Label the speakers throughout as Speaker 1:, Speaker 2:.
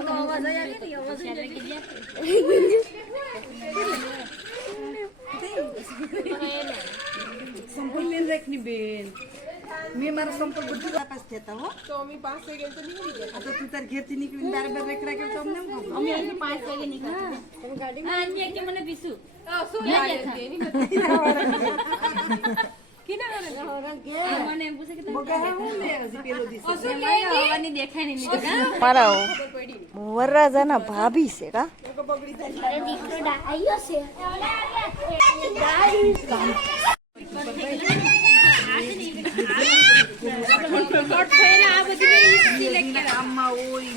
Speaker 1: વાહ
Speaker 2: સંપલ લઈને રાખની બેન મેં મારો સંપર્ક બધું તપાસ થતા હો
Speaker 1: તો અમે પાંચ વાગે તો નીકળી ગયા
Speaker 2: તો તું તાર ઘેરથી નીકળીને તારે બે રેખ રાખ્યો તો અમને
Speaker 3: અમે પાંચ વાગે નીકળ્યા આ અન્ય કે મને બીસું
Speaker 1: શું લાગે છે?
Speaker 4: વરરાજાના ભાભી છે કા
Speaker 2: કામમાં હોય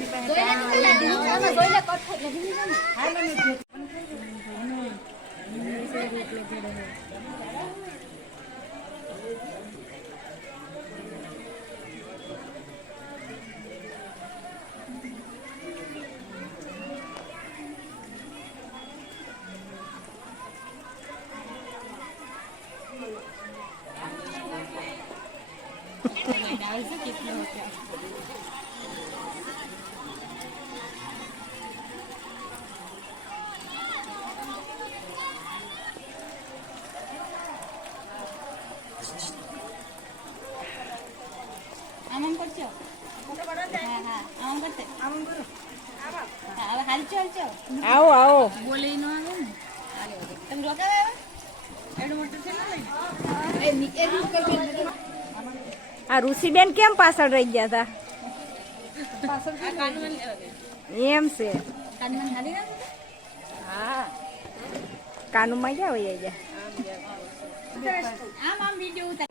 Speaker 3: साइज है कितना होता है আমন করছ? হ্যাঁ হ্যাঁ আমন করতে। আমন
Speaker 4: করো। হ্যাঁ,
Speaker 3: আবার হাল চল আও আও। বলেই না তুমি রোকা একটু মোটর ছিল না এই নিচে
Speaker 4: આ ઋષિબેન કેમ પાછળ રહી ગયા હતા એમ છે. હા કાનુમાં ગયા હોય ગયા.
Speaker 3: આમ આમ વીડિયો ઉતાર.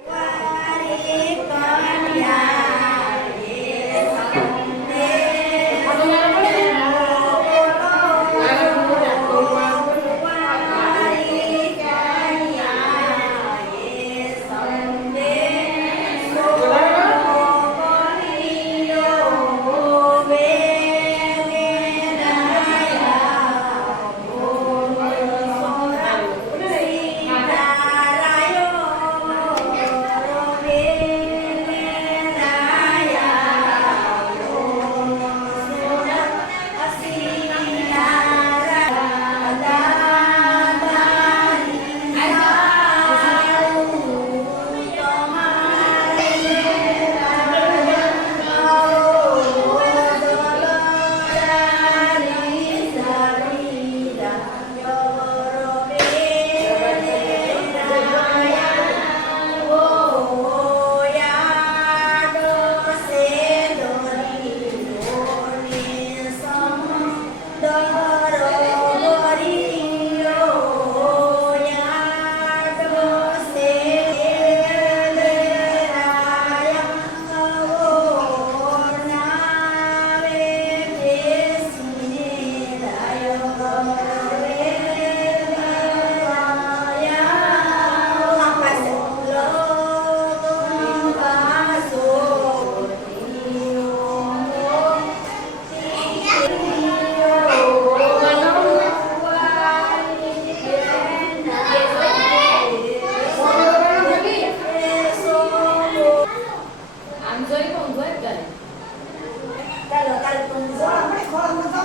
Speaker 3: Agora, vai, vai, vai.